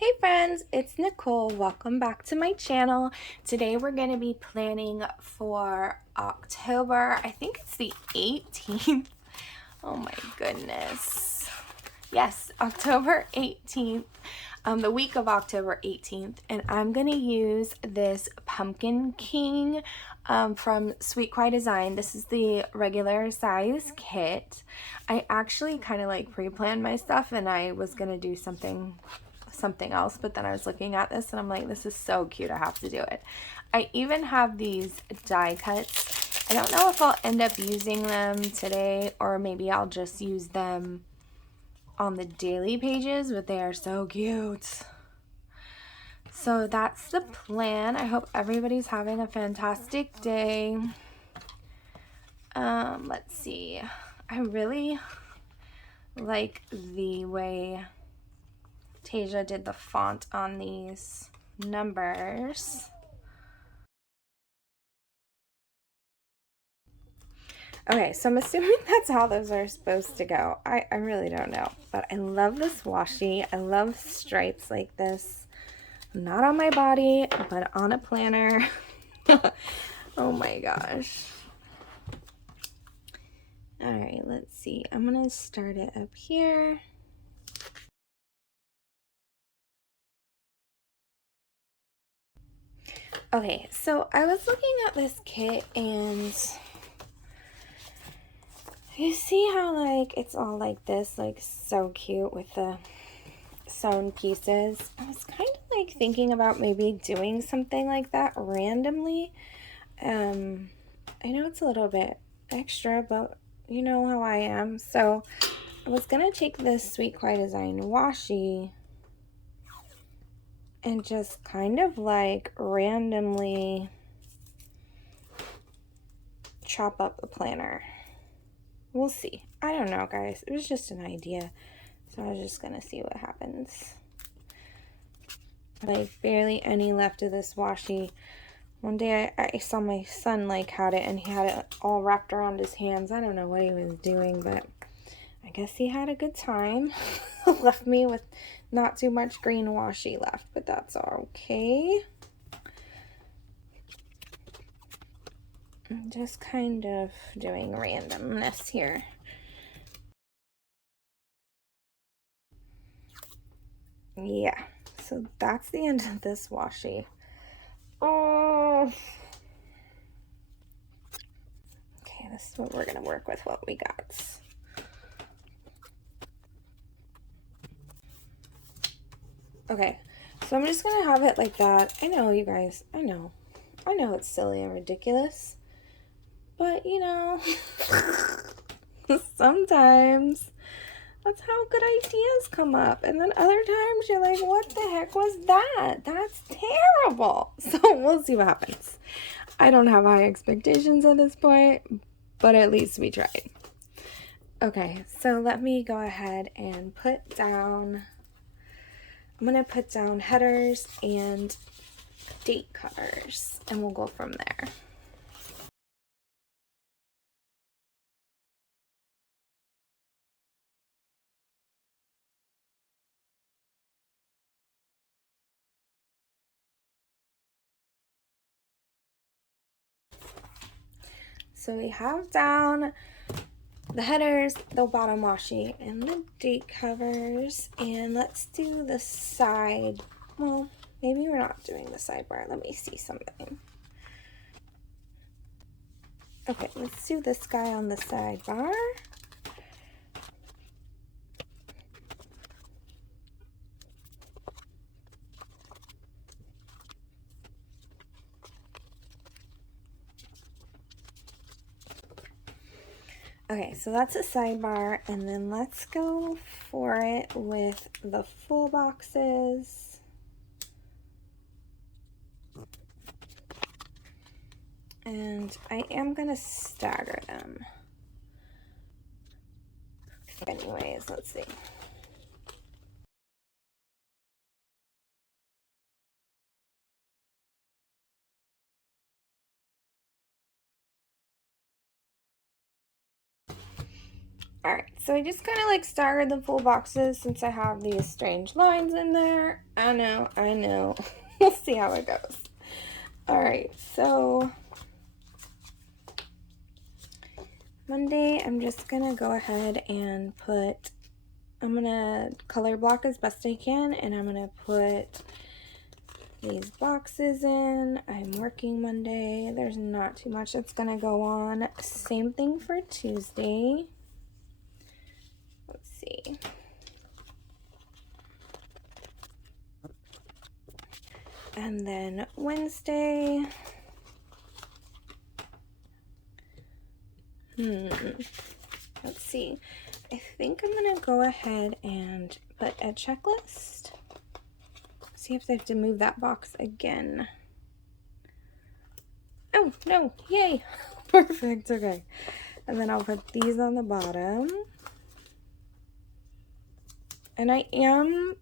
Hey friends, it's Nicole. Welcome back to my channel. Today we're going to be planning for October. I think it's the 18th. Oh my goodness. Yes, October 18th. The week of October 18th, and I'm gonna use this Pumpkin King from Sweet Kawaii Design. This is the regular size kit. I actually kind of like pre-planned my stuff, and I was gonna do something else, but then I was looking at this and I'm like, this is so cute, I have to do it. I even have these die cuts. I don't know if I'll end up using them today, or maybe I'll just use them on the daily pages, but they are so cute. So that's the plan. I hope everybody's having a fantastic day. Let's see. I really like the way Tasia did the font on these numbers. Okay, so I'm assuming that's how those are supposed to go. I really don't know, but I love this washi. I love stripes like this. Not on my body, but on a planner. Oh my gosh. All right, let's see. I'm gonna start it up here. Okay, so I was looking at this kit and you see how like it's all like this, like so cute with the sewn pieces. I was kind of like thinking about maybe doing something like that randomly. I know it's a little bit extra, but you know how I am. So I was gonna take this Sweet Kawaii Design washi and just kind of like randomly chop up a planner. We'll see. I don't know, guys. It was just an idea. So I was just gonna see what happens. Like barely any left of this washi. One day I saw my son like had it, and he had it all wrapped around his hands. I don't know what he was doing, but I guess he had a good time. Left me with not too much green washi left, but that's okay. I'm just kind of doing randomness here. Yeah, so that's the end of this washi. Oh, okay, this is what we're gonna work with, what we got. Okay, so I'm just gonna have it like that. I know, you guys, I know it's silly and ridiculous, but you know, sometimes that's how good ideas come up. And then other times you're like, what the heck was that? That's terrible. So we'll see what happens. I don't have high expectations at this point, but at least we tried. Okay, so let me go ahead and put down, I'm going to put down headers and date covers, and we'll go from there. So we have down the headers, the bottom washi, and the date covers. And let's do the side. Well, maybe we're not doing the sidebar. Let me see something. Okay, let's do this guy on the sidebar. Okay, so that's a sidebar, and then let's go for it with the full boxes. And I am gonna stagger them. Anyways, let's see. Alright, so I just kind of like staggered the full boxes since I have these strange lines in there. I know. We'll see how it goes. Alright, so Monday, I'm just gonna go ahead and I'm gonna color block as best I can, and I'm gonna put these boxes in. I'm working Monday. There's not too much that's gonna go on. Same thing for Tuesday. Let's see. And then Wednesday. Let's see. I think I'm gonna go ahead and put a checklist. See if I have to move that box again. Oh, no, yay. Perfect, okay. And then I'll put these on the bottom. And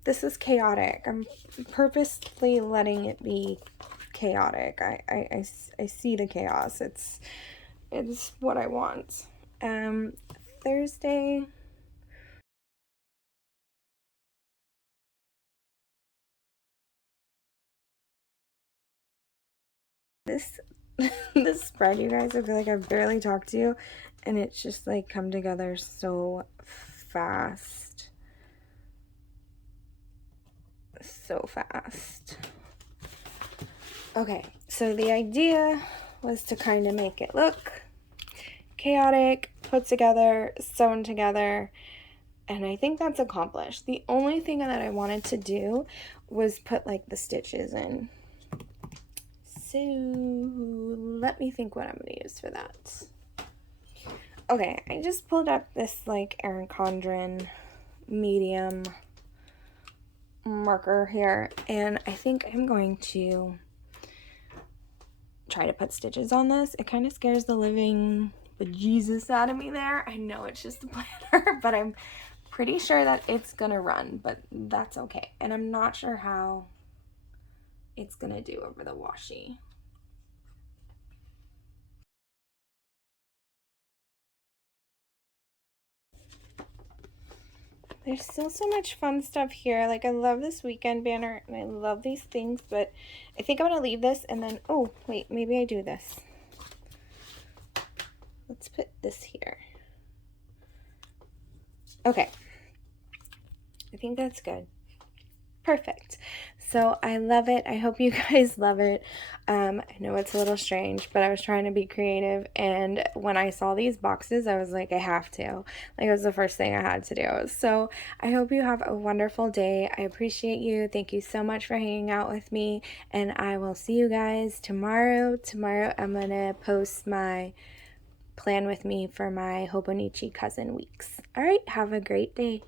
this is chaotic. I'm purposely letting it be chaotic. I see the chaos. It's what I want. Thursday. This this spread, you guys, I feel like I've barely talked to you, and it's just like come together so fast. So fast. Okay, so the idea was to kind of make it look chaotic, put together, sewn together, and I think that's accomplished. The only thing that I wanted to do was put like the stitches in. So let me think what I'm going to use for that. Okay, I just pulled up this like Erin Condren medium marker here, and I think I'm going to try to put stitches on this. It kind of scares the living bejesus out of me there. I know it's just a planner, but I'm pretty sure that it's gonna run, but that's okay. And I'm not sure how it's gonna do over the washi. There's still so much fun stuff here. Like, I love this weekend banner and I love these things, but I think I'm gonna leave this and then, oh wait, maybe I do this. Let's put this here. Okay, I think that's good. Perfect. So I love it. I hope you guys love it. I know it's a little strange, but I was trying to be creative, and when I saw these boxes, I was like, I have to. Like, it was the first thing I had to do. So I hope you have a wonderful day. I appreciate you. Thank you so much for hanging out with me, and I will see you guys tomorrow. Tomorrow I'm going to post my plan with me for my Hobonichi cousin weeks. All right, have a great day.